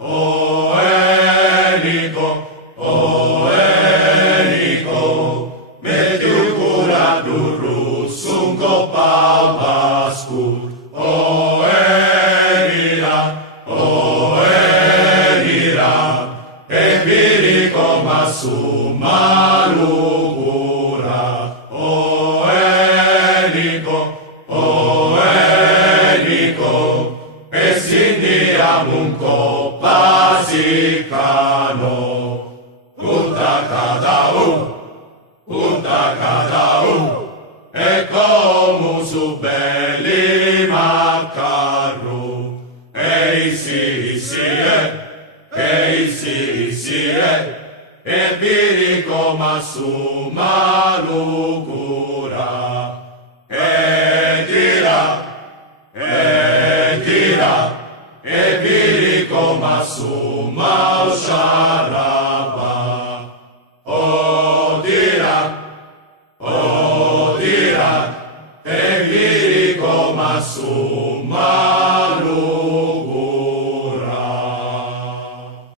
O Eniko, με του κουραντούρου σουν κοπάβασκου. Ο Ενira, εμπειρικό μας σου μαλούκουρα. Ο Ενικό, εσυνδία μου κοπάζικανο. Uta kadau, como su belli macaru. Ei si, empirico ma su malucura. Empirico ma su malsharaba. Empirico ma su